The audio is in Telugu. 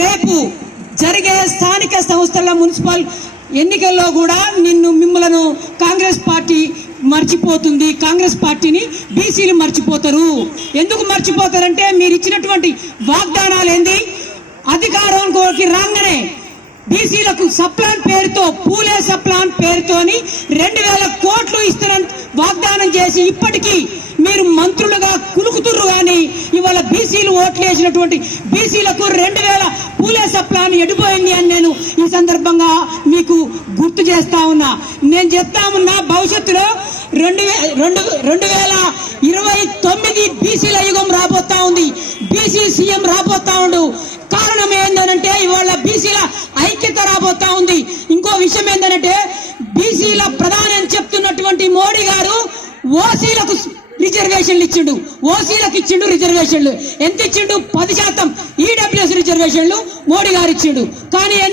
రేపు జరిగే స్థానిక సంస్థల మున్సిపల్ ఎన్నికల్లో కూడా మిమ్మలను కాంగ్రెస్ పార్టీ మర్చిపోతుంది. కాంగ్రెస్ పార్టీని బీసీలు మర్చిపోతారు. ఎందుకు మర్చిపోతారంటే మీరు ఇచ్చినటువంటి వాగ్దానాలు ఏంది? అధికారంలోకి రాగానే బీసీలకు సప్లాన్ పేరుతో పూలే సప్లాన్ పేరుతోని 2000 కోట్లు ఇస్తారని వాగ్దానం చేసి ఇప్పటికీ మీరు మంత్రులుగా కులుకుతుర్రు. కానీ ఇవాళ బీసీలు ఓట్లు వేసినటువంటి బీసీలకు 2000 పూలే సప్లాన్ ఎడిపోయింది అని నేను ఈ సందర్భంగా మీకు గుర్తు చేస్తా ఉన్నా. నేను చెప్తా ఉన్నా, భవిష్యత్తులో 2029 బీసీల యుగం రాబోతా ఉంది. బీసీ సీఎం రాబోతా ఉండు. కారణం ఏంటంటే ఇవాళ బీసీల ఐక్యత రాబోతా ఉంది. ఇంకో విషయం ఏంటంటే బీసీల ప్రధాని అని చెప్తున్నటువంటి మోడీ గారు ఓసీలకు రిజర్వేషన్లు ఇచ్చిండు. ఓసీలకు ఇచ్చిండు రిజర్వేషన్లు. ఎంత ఇచ్చిండు? 10% ఈడబ్ల్యూఎస్ రిజర్వేషన్లు మోడీ గారు ఇచ్చిండు. కానీ